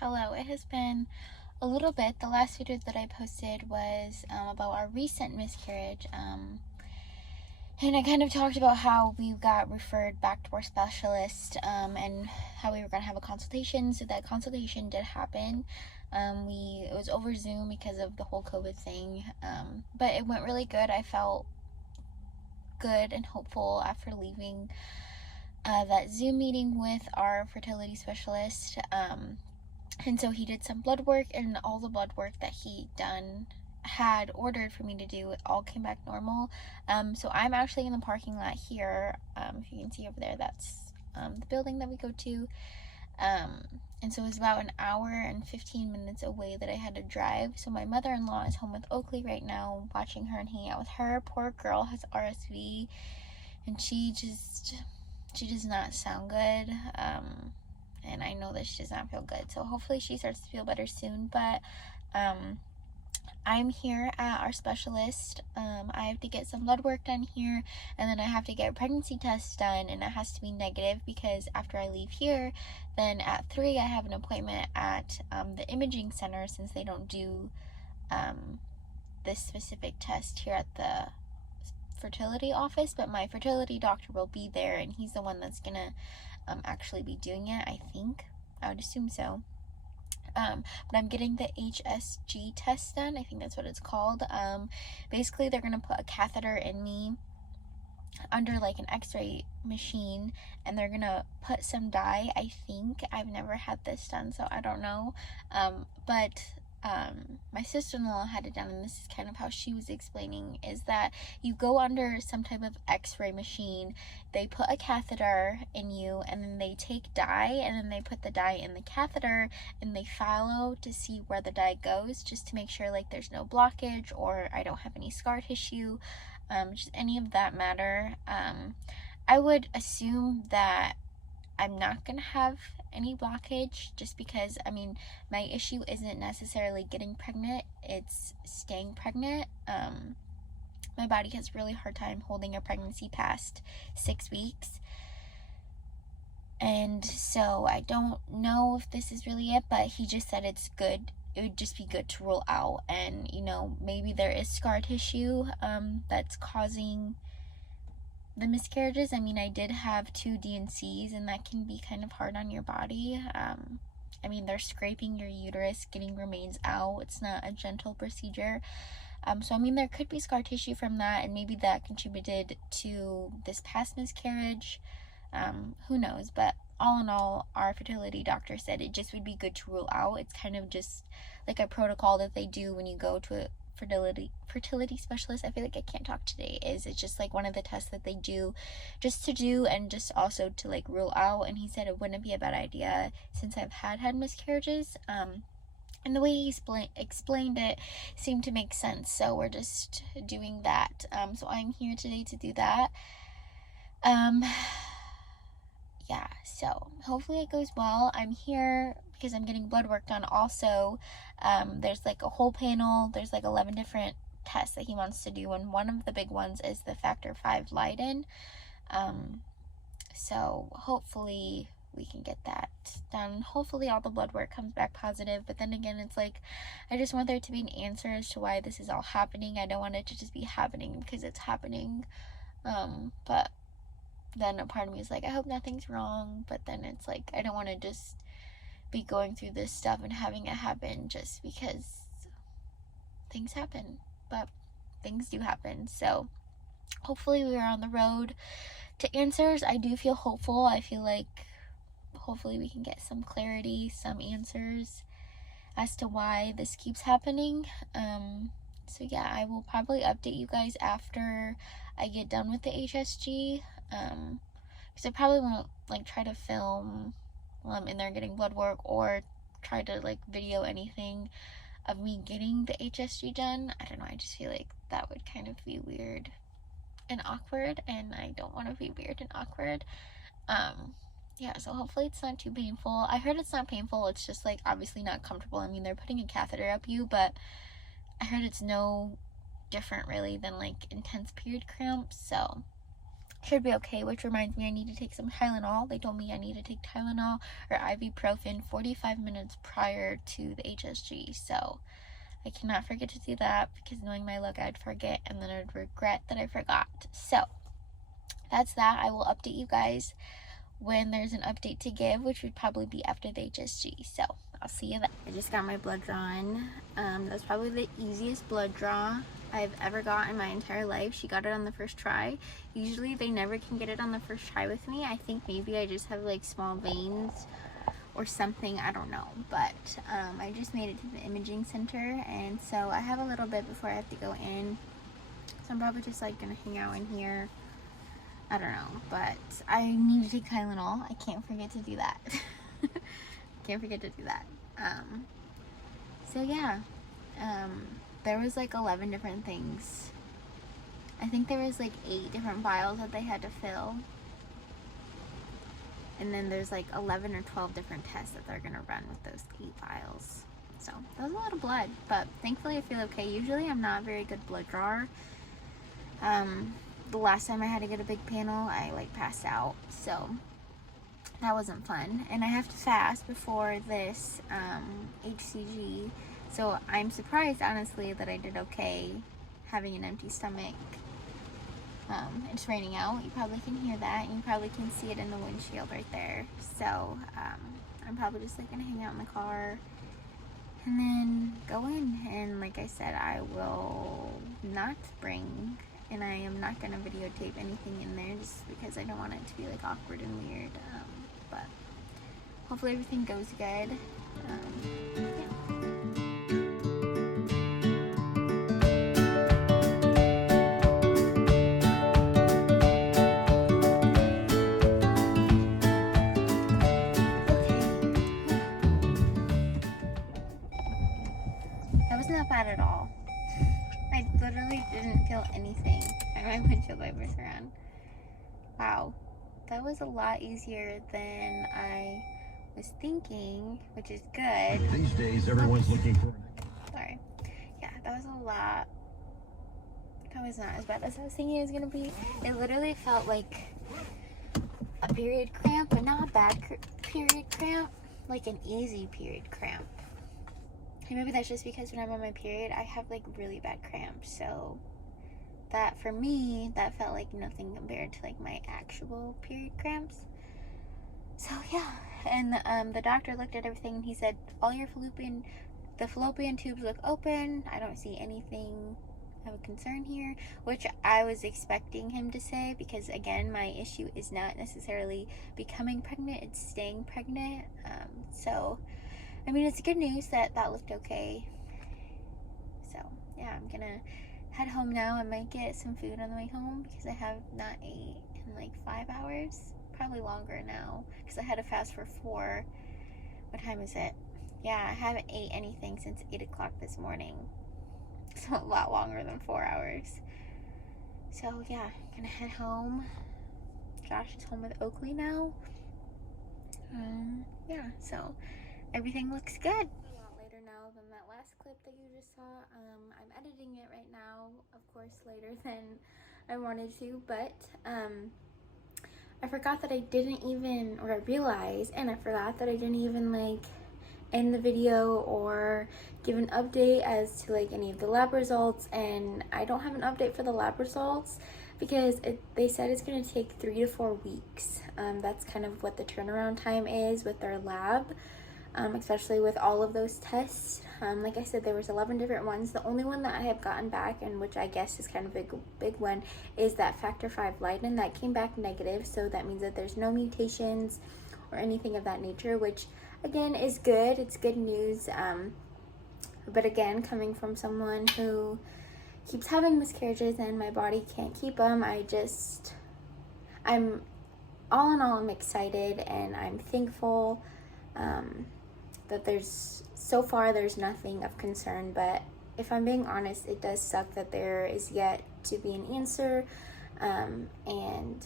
Hello. It has been a little bit. The last video that I posted was about our recent miscarriage, and I kind of talked about how we got referred back to our specialist, and how we were going to have a consultation. So that consultation did happen. It was over Zoom because of the whole COVID thing, but it went really good. I felt good and hopeful after leaving that Zoom meeting with our fertility specialist. And so he did some blood work, and all the blood work that he had ordered for me to do, it all came back normal. So I'm actually in the parking lot here. If you can see over there, that's the building that we go to. And so it was about an hour and 15 minutes away that I had to drive. So my mother-in-law is home with Oakley right now, watching her and hanging out with her. Poor girl has RSV, and she does not sound good. And I know that she does not feel good, so hopefully she starts to feel better soon. But I'm here at our specialist. I have to get some blood work done here, and then I have to get a pregnancy test done, and it has to be negative, because after I leave here, then at 3 I have an appointment at the imaging center, since they don't do this specific test here at the fertility office. But my fertility doctor will be there, and he's the one that's gonna actually be doing it. I would assume so. But I'm getting the HSG test done. I think that's what it's called. Basically they're gonna put a catheter in me under like an x-ray machine, and they're gonna put some dye. I think I've never had this done, so I don't know. But my sister-in-law had it done, and this is kind of how she was explaining, is that you go under some type of x-ray machine, they put a catheter in you, and then they take dye, and then they put the dye in the catheter, and they follow to see where the dye goes, just to make sure like there's no blockage, or I don't have any scar tissue, just any of that matter. I would assume that I'm not gonna have any blockage, just because, I mean, my issue isn't necessarily getting pregnant, it's staying pregnant. My body has a really hard time holding a pregnancy past 6 weeks, and so I don't know if this is really it, but he just said it's good. It would just be good to rule out, and maybe there is scar tissue that's causing the miscarriages. I mean, I did have 2 D&Cs, and that can be kind of hard on your body. I mean, they're scraping your uterus, getting remains out. It's not a gentle procedure. So I mean, there could be scar tissue from that, and maybe that contributed to this past miscarriage. Who knows? But all in all, our fertility doctor said it just would be good to rule out. It's kind of just like a protocol that they do when you go to a fertility specialist. I feel like I can't talk today. It's just like one of the tests that they do, just to do, and just also to like rule out. And he said it wouldn't be a bad idea, since I've had miscarriages. And the way he explained it seemed to make sense, so we're just doing that. So I'm here today to do that. Yeah, so hopefully it goes well. I'm here because I'm getting blood work done also. There's like a whole panel. There's like 11 different tests that he wants to do, and one of the big ones is the factor V Leiden. So hopefully we can get that done. Hopefully all the blood work comes back positive, but then again, it's like, I just want there to be an answer as to why this is all happening. I don't want it to just be happening because it's happening. But then a part of me is like, I hope nothing's wrong, but then it's like, I don't want to just be going through this stuff and having it happen just because things happen. But things do happen, so hopefully we are on the road to answers. I do feel hopeful. I feel like hopefully we can get some clarity, some answers as to why this keeps happening. So yeah, I will probably update you guys after I get done with the HSG, because I probably won't like try to film while I'm in there getting blood work, or try to like video anything of me getting the HSG done. I don't know, I just feel like that would kind of be weird and awkward, and I don't want to be weird and awkward. Yeah, so hopefully it's not too painful. I heard it's not painful, it's just like obviously not comfortable. I mean, they're putting a catheter up you, but I heard it's no different really than like intense period cramps. So should be okay, which reminds me I need to take some Tylenol. They told me I need to take Tylenol or ibuprofen 45 minutes prior to the HSG, so I cannot forget to do that, because knowing my luck, I'd forget and then I'd regret that I forgot. So that's that. I will update you guys when there's an update to give, which would probably be after the HSG, so I'll see you then. I just got my blood drawn. That's probably the easiest blood draw I've ever got in my entire life. She got it on the first try. Usually they never can get it on the first try with me. I think maybe I just have like small veins or something, I don't know, but I just made it to the imaging center, and so I have a little bit before I have to go in, so I'm probably just like gonna hang out in here. I don't know, but I need to take Tylenol. I can't forget to do that. Can't forget to do that. So yeah, there was like 11 different things. I think there was like 8 different vials that they had to fill. And then there's like 11 or 12 different tests that they're gonna run with those 8 vials. So that was a lot of blood, but thankfully I feel okay. Usually I'm not a very good blood drawer. The last time I had to get a big panel, I like passed out, so that wasn't fun. And I have to fast before this HCG, so I'm surprised honestly that I did okay having an empty stomach. It's raining out, you probably can hear that, and you probably can see it in the windshield right there. So I'm probably just like gonna hang out in the car and then go in, and like I said, I will not bring, and I am not going to videotape anything in there just because I don't want it to be like awkward and weird, but hopefully everything goes good. Yeah. That was not bad at all. I literally didn't feel anything. I have my windshield wipers around. Wow, that was a lot easier than I was thinking, which is good. These days, everyone's looking for... Sorry. Yeah, that was a lot. That was not as bad as I was thinking it was gonna be. It literally felt like a period cramp, but not a bad period cramp, like an easy period cramp. And maybe that's just because when I'm on my period, I have like really bad cramps. So that, for me, that felt like nothing compared to like my actual period cramps. So yeah, and the doctor looked at everything and he said, all your fallopian tubes look open. I don't see anything of a concern here, which I was expecting him to say, because again, my issue is not necessarily becoming pregnant, it's staying pregnant. So I mean, it's good news that that looked okay. So yeah, I'm gonna head home now. I might get some food on the way home because I have not ate in like 5 hours, probably longer now, because I had to fast for 4. What time is it? Yeah, I haven't ate anything since 8 o'clock this morning, so a lot longer than 4 hours. So yeah, I'm gonna head home. Josh is home with Oakley now. Yeah, so everything looks good. A lot later now than that last clip that you just saw. I'm editing it right now, of course, later than I wanted to, but I forgot that I didn't even, or I realized, and I forgot that I didn't even like end the video or give an update as to like any of the lab results. And I don't have an update for the lab results because they said it's going to take 3 to 4 weeks. That's kind of what the turnaround time is with their lab, especially with all of those tests. Like I said, there was 11 different ones. The only one that I have gotten back, and which I guess is kind of a big one, is that factor V Leiden that came back negative. So that means that there's no mutations or anything of that nature, which again is good. It's good news. But again, coming from someone who keeps having miscarriages and my body can't keep them, I'm all in all, I'm excited and I'm thankful that so far there's nothing of concern. But if I'm being honest, it does suck that there is yet to be an answer, and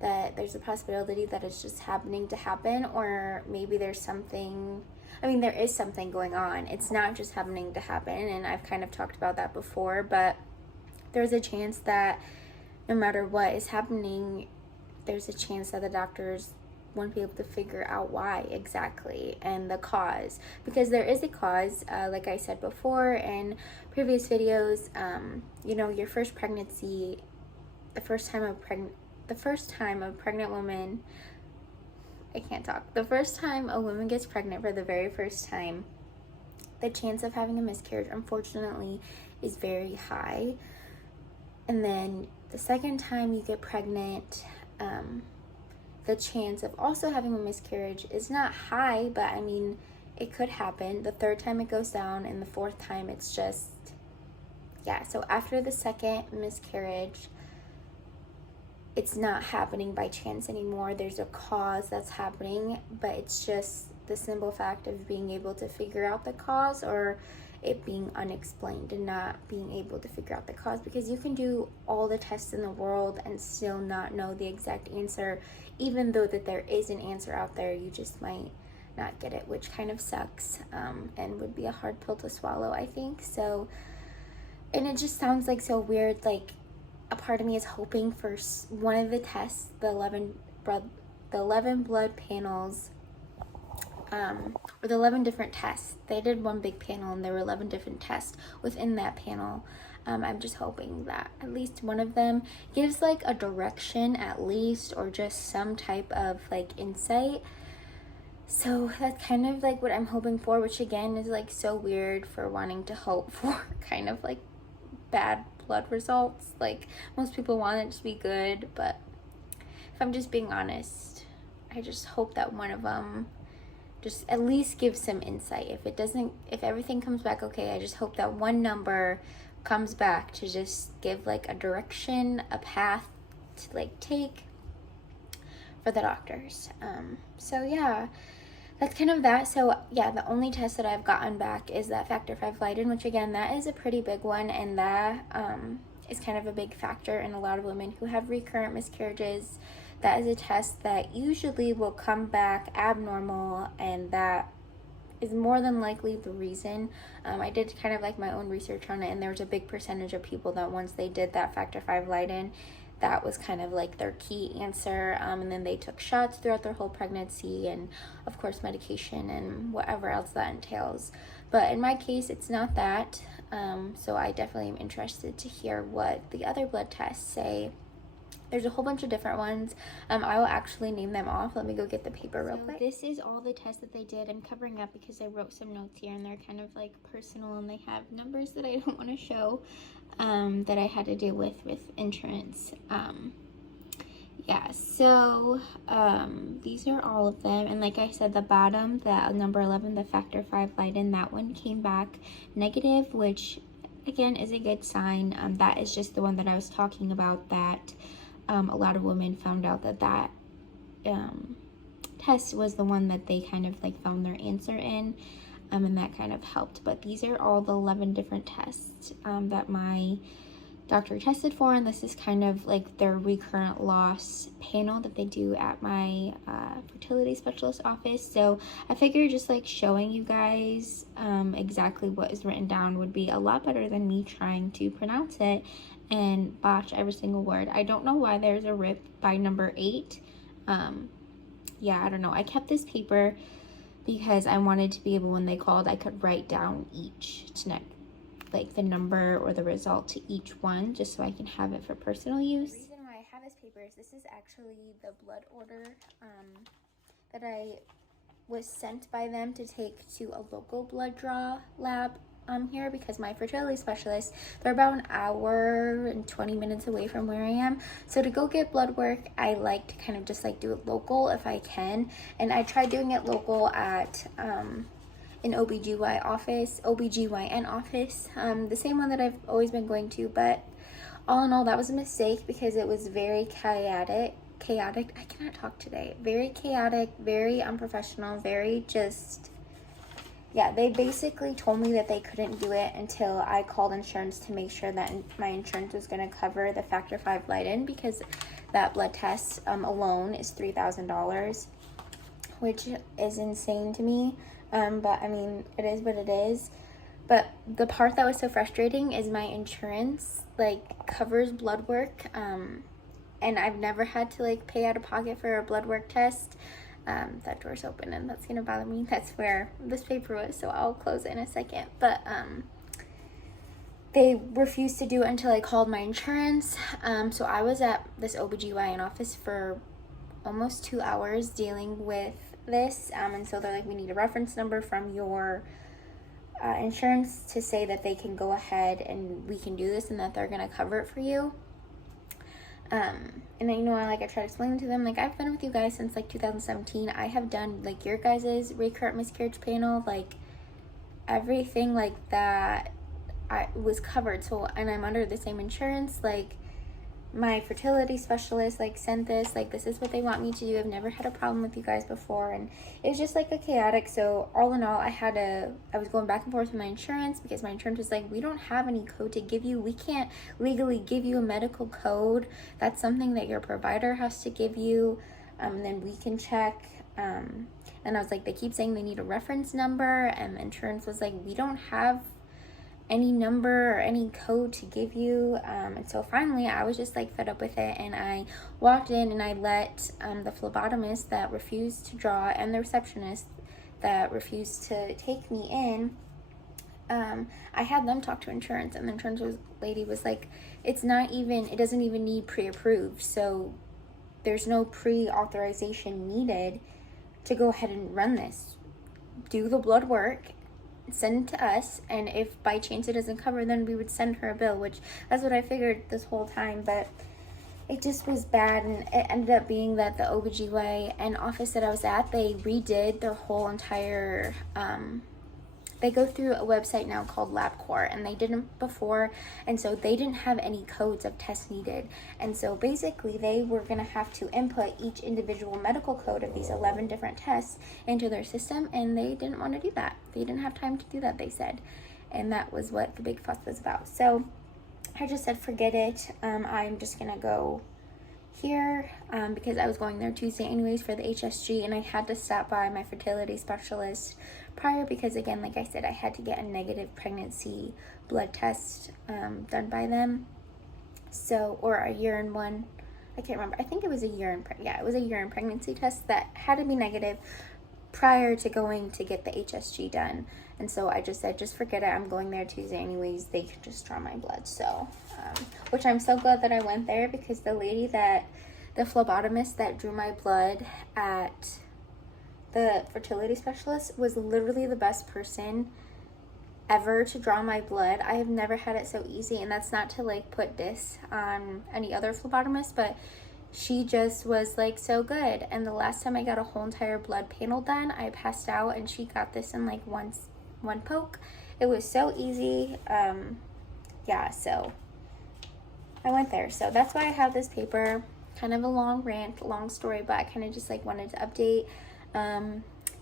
that there's a possibility that it's just happening to happen, or maybe there's something, I mean, there is something going on. It's not just happening to happen, and I've kind of talked about that before, but there's a chance that no matter what is happening, there's a chance that the doctors won't be able to figure out why exactly and the cause, because there is a cause, like I said before in previous videos. You know, your first pregnancy, the first time a pregnant woman, I can't talk, the first time a woman gets pregnant for the very first time, the chance of having a miscarriage, unfortunately, is very high. And then the second time you get pregnant, the chance of also having a miscarriage is not high, but I mean, it could happen. The third time it goes down, and the fourth time it's just, yeah. So after the second miscarriage, it's not happening by chance anymore. There's a cause that's happening, but it's just the simple fact of being able to figure out the cause, or it being unexplained and not being able to figure out the cause, because you can do all the tests in the world and still not know the exact answer. Even though that there is an answer out there, you just might not get it, which kind of sucks, and would be a hard pill to swallow, I think. So, and it just sounds like so weird. Like, a part of me is hoping for one of the tests, the 11 blood panels, or the 11 different tests. They did one big panel and there were 11 different tests within that panel. I'm just hoping that at least one of them gives like a direction at least, or just some type of like insight. So that's kind of like what I'm hoping for, which again is like so weird for wanting to hope for kind of like bad blood results. Like, most people want it to be good, but if I'm just being honest, I just hope that one of them just at least gives some insight. If everything comes back okay, I just hope that one number comes back to just give like a direction, a path to like take for the doctors. So yeah, that's kind of that. So yeah, the only test that I've gotten back is that factor V Leiden, which again, that is a pretty big one, and that is kind of a big factor in a lot of women who have recurrent miscarriages. That is a test that usually will come back abnormal, and that is more than likely the reason. I did kind of like my own research on it, and there was a big percentage of people that once they did that factor V Leiden, that was kind of like their key answer, and then they took shots throughout their whole pregnancy, and of course medication and whatever else that entails. But in my case, it's not that, so I definitely am interested to hear what the other blood tests say. There's a whole bunch of different ones. I will actually name them off. Let me go get the paper real quick. This is all the tests that they did. I'm covering up because I wrote some notes here, and they're kind of like personal, and they have numbers that I don't want to show, that I had to deal with insurance. Yeah, so these are all of them, and like I said, the bottom, the number 11, the factor V Leiden, that one came back negative, which again is a good sign. That is just the one that I was talking about, that a lot of women found out that test was the one that they kind of like found their answer in, and that kind of helped. But these are all the 11 different tests that my doctor tested for, and this is kind of like their recurrent loss panel that they do at my fertility specialist office. So I figured just like showing you guys exactly what is written down would be a lot better than me trying to pronounce it and botch every single word. I don't know why there's a rip by number 8. Yeah, I don't know. I kept this paper because I wanted to be able, when they called, I could write down each like the number or the result to each one, just so I can have it for personal use. The reason why I have this paper is this is actually the blood order that I was sent by them to take to a local blood draw lab here, because my fertility specialist, they're about an hour and 20 minutes away from where I am. So to go get blood work, I like to kind of just like do it local if I can. And I tried doing it local at an OBGYN office, the same one that I've always been going to, but all in all, that was a mistake because it was very chaotic, I cannot talk today, very chaotic, very unprofessional, very just, yeah, they basically told me that they couldn't do it until I called insurance to make sure that my insurance was going to cover the factor V Leiden, because that blood test alone is $3,000, which is insane to me. But I mean, it is what it is. But the part that was so frustrating is my insurance like covers blood work, and I've never had to like pay out of pocket for a blood work test. That door's open and that's gonna bother me. That's where this paper was, so I'll close it in a second. But they refused to do it until I called my insurance. So I was at this OBGYN office for almost 2 hours dealing with this. And so they're like, we need a reference number from your insurance to say that they can go ahead and we can do this and that they're gonna cover it for you. And then, I tried to explain to them, like, I've been with you guys since like 2017. I have done like your guys' recurrent miscarriage panel, like everything like that I was covered. So, and I'm under the same insurance. Like, my fertility specialist like sent this, like, this is what they want me to do. I've never had a problem with you guys before, and it was just like a chaotic. So all in all, I was going back and forth with my insurance because my insurance was like, we don't have any code to give you. We can't legally give you a medical code. That's something that your provider has to give you, and then we can check. And I was like, they keep saying they need a reference number, and the insurance was like, we don't have any number or any code to give you. And so finally I was just like fed up with it, and I walked in and I let the phlebotomist that refused to draw and the receptionist that refused to take me in, I had them talk to insurance, and the insurance lady was like, it doesn't even need pre-approved, so there's no pre-authorization needed to go ahead and run this. Do the blood work, send it to us, and if by chance it doesn't cover, then we would send her a bill, which that's what I figured this whole time. But it just was bad, and it ended up being that the OBGYN office that I was at, they redid their whole entire they go through a website now called LabCorp, and they didn't before, and so they didn't have any codes of tests needed. And so basically they were going to have to input each individual medical code of these 11 different tests into their system, and they didn't want to do that. They didn't have time to do that, they said, and that was what the big fuss was about. So I just said, forget it. I'm just going to go here because I was going there Tuesday anyways for the HSG, and I had to stop by my fertility specialist prior because, again, like I said, I had to get a negative pregnancy blood test done by them. So, or a urine one, I can't remember. I think it was a urine pregnancy test that had to be negative prior to going to get the HSG done. And so I just said, just forget it. I'm going there Tuesday anyways. They could just draw my blood. So, which I'm so glad that I went there, because the phlebotomist that drew my blood at the fertility specialist was literally the best person ever to draw my blood. I have never had it so easy, and that's not to like put this on any other phlebotomist, but she just was like so good. And the last time I got a whole entire blood panel done, I passed out, and she got this in like one poke. It was so easy. Yeah, so I went there. So that's why I have this paper. Kind of a long rant, long story, but I kind of just like wanted to update.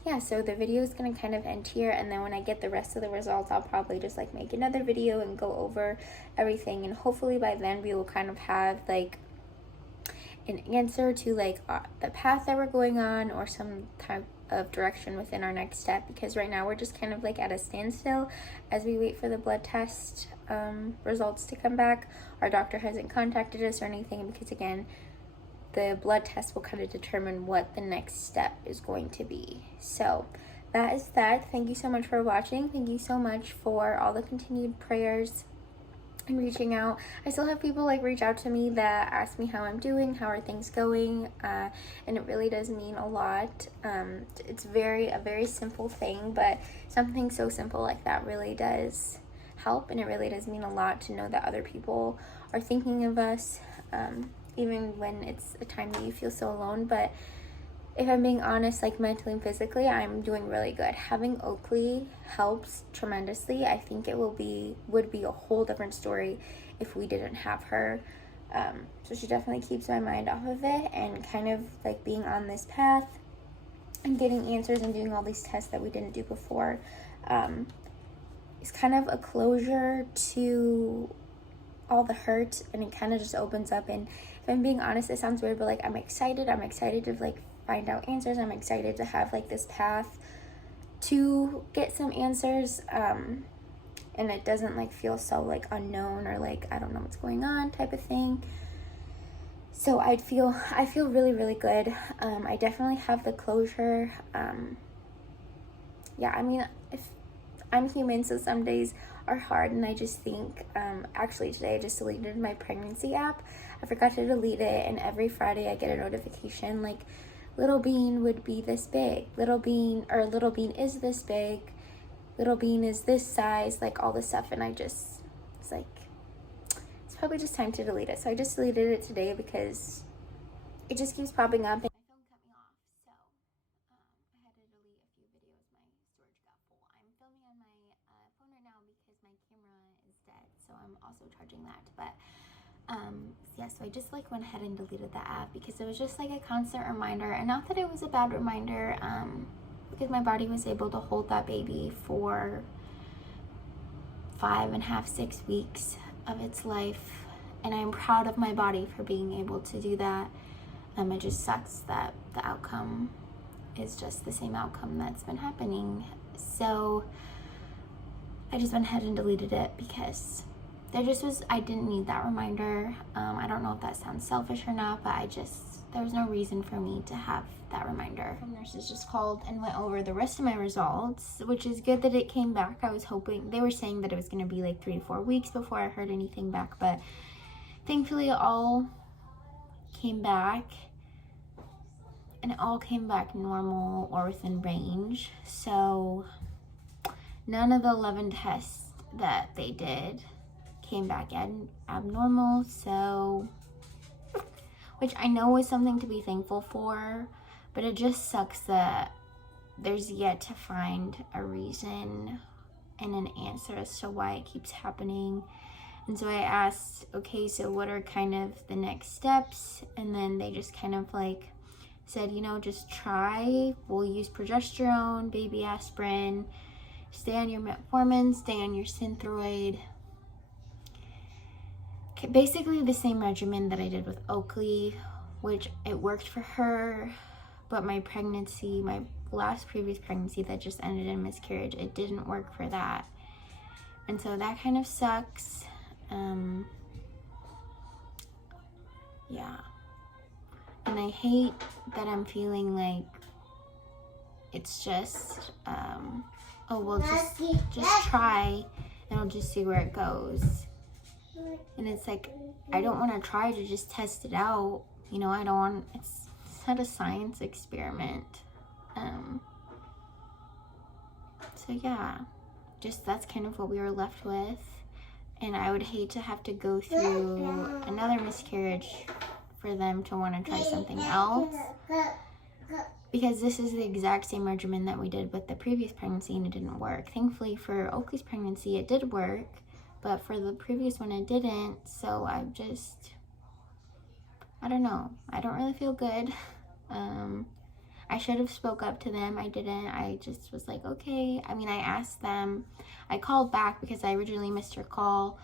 Yeah, so the video is going to kind of end here, and then when I get the rest of the results, I'll probably just like make another video and go over everything, and hopefully by then we will kind of have like an answer to like the path that we're going on, or some type of direction within our next step, because right now we're just kind of like at a standstill as we wait for the blood test results to come back. Our doctor hasn't contacted us or anything, because again, the blood test will kind of determine what the next step is going to be. So that is that. Thank you so much for watching. Thank you so much for all the continued prayers and reaching out. I still have people like reach out to me that ask me how I'm doing, how are things going, and it really does mean a lot. It's a very simple thing, but something so simple like that really does help, and it really does mean a lot to know that other people are thinking of us, even when it's a time that you feel so alone. But if I'm being honest, like mentally and physically, I'm doing really good. Having Oakley helps tremendously. I think it would be a whole different story if we didn't have her. So she definitely keeps my mind off of it, and kind of like being on this path and getting answers and doing all these tests that we didn't do before is kind of a closure to all the hurt, and it kind of just opens up. And if I'm being honest, it sounds weird, but like I'm excited to like find out answers. I'm excited to have like this path to get some answers. and it doesn't like feel so like unknown or like I don't know what's going on type of thing. So I feel really, really good. I definitely have the closure. Yeah, I mean, if I'm human, so some days are hard, and I just think, actually today I just deleted my pregnancy app. I forgot to delete it, and every Friday I get a notification like, little bean would be this big, little bean is this big, little bean is this size, like all this stuff, and it's like, it's probably just time to delete it. So I just deleted it today because it just keeps popping up. And my phone cut me off, so I had to delete a few videos. My storage got full. I'm filming on my phone right now because my camera is dead, so I'm also charging that. But yeah, so I just like went ahead and deleted the app because it was just like a constant reminder, and not that it was a bad reminder, because my body was able to hold that baby for 5.5, 6 weeks of its life, and I'm proud of my body for being able to do that. It just sucks that the outcome is just the same outcome that's been happening. So I just went ahead and deleted it because I didn't need that reminder. I don't know if that sounds selfish or not, but there was no reason for me to have that reminder. Some nurses just called and went over the rest of my results, which is good that it came back. I was hoping, they were saying that it was going to be like 3 to 4 weeks before I heard anything back, but thankfully it all came back, and it all came back normal or within range. So none of the 11 tests that they did came back abnormal, so, which I know is something to be thankful for, but it just sucks that there's yet to find a reason and an answer as to why it keeps happening. And so I asked, okay, so what are kind of the next steps? And then they just kind of like said, just try, we'll use progesterone, baby aspirin, stay on your metformin, stay on your Synthroid. Basically the same regimen that I did with Oakley, which it worked for her, but my previous pregnancy that just ended in miscarriage, it didn't work for that. And so that kind of sucks. Yeah. And I hate that I'm feeling like it's just, oh, well, just try and I'll just see where it goes. And it's like, I don't want to try to just test it out. It's not a science experiment. So yeah, that's kind of what we were left with. And I would hate to have to go through another miscarriage for them to want to try something else, because this is the exact same regimen that we did with the previous pregnancy and it didn't work. Thankfully for Oakley's pregnancy it did work, but for the previous one it didn't. So I don't know, I don't really feel good. I should have spoke up to them. I didn't. I just was like, okay. I mean, I asked them, I called back because I originally missed her call,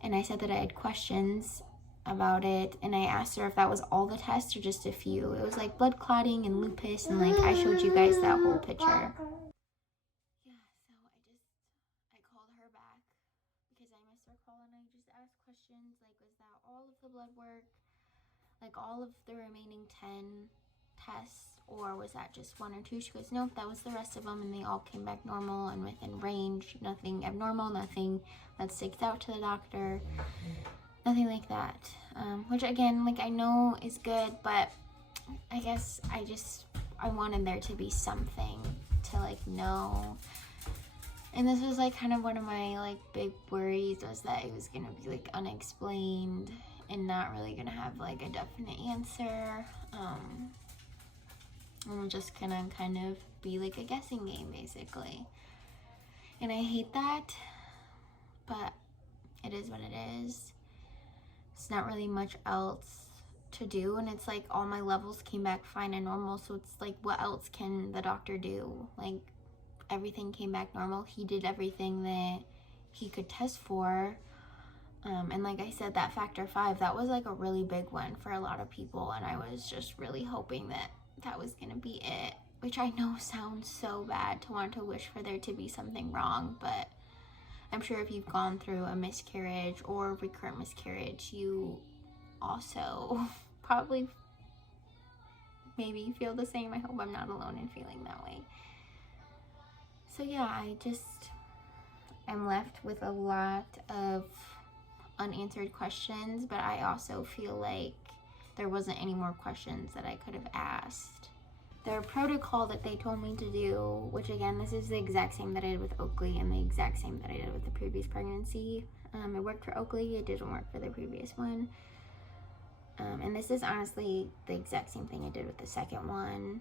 and I said that I had questions about it, and I asked her if that was all the tests or just a few. It was like blood clotting and lupus, and like I showed you guys that whole picture. Yeah, so I called her back because I missed her call, and I just asked questions like, was that all of the blood work, like all of the remaining 10 tests, or was that just 1 or 2? She goes, nope, that was the rest of them, and they all came back normal and within range. Nothing abnormal, nothing that sticks out to the doctor, nothing like that. Which again, like I know is good, but I guess I wanted there to be something to like know. And this was like kind of one of my like big worries, was that it was gonna be like unexplained and not really gonna have like a definite answer. And just gonna kind of be like a guessing game basically. And I hate that, but it is what it is. It's not really much else to do, and it's like all my levels came back fine and normal, so it's like, what else can the doctor do? Like, everything came back normal. He did everything that he could test for. And like I said, that factor 5, that was like a really big one for a lot of people, and I was just really hoping that that was gonna be it, which I know sounds so bad to want to wish for there to be something wrong, but I'm sure if you've gone through a miscarriage or recurrent miscarriage, you also probably maybe feel the same. I hope I'm not alone in feeling that way. So yeah, I'm left with a lot of unanswered questions, but I also feel like there wasn't any more questions that I could have asked. Their protocol that they told me to do, which again, this is the exact same that I did with Oakley and the exact same that I did with the previous pregnancy. It worked for Oakley, it didn't work for the previous one. And this is honestly the exact same thing I did with the second one,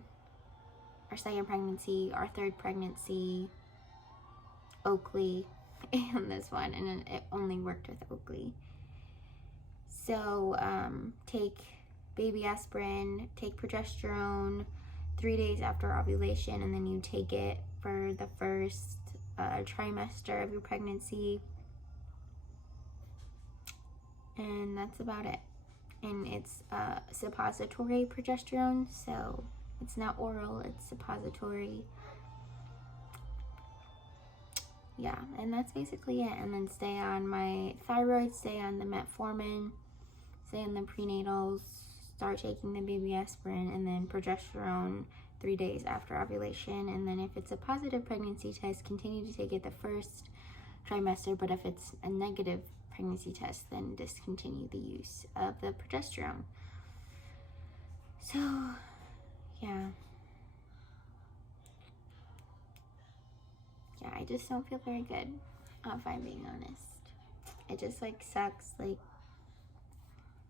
our second pregnancy, our third pregnancy, Oakley, and this one, and it only worked with Oakley. So take baby aspirin, take progesterone 3 days after ovulation, and then you take it for the first trimester of your pregnancy, and that's about it. And it's suppository progesterone, so it's not oral, it's suppository. Yeah, and that's basically it. And then stay on my thyroid, stay on the metformin, stay on the prenatals, start taking the baby aspirin, and then progesterone 3 days after ovulation. And then if it's a positive pregnancy test, continue to take it the first trimester, but if it's a negative pregnancy test, then discontinue the use of the progesterone. So yeah, I just don't feel very good, if I'm being honest. It just like sucks, like,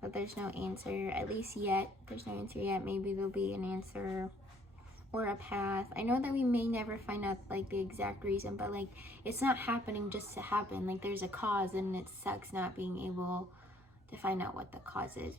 but there's no answer, at least yet. There's no answer yet. Maybe there'll be an answer or a path. I know that we may never find out like the exact reason, but like it's not happening just to happen. Like there's a cause, and it sucks not being able to find out what the cause is.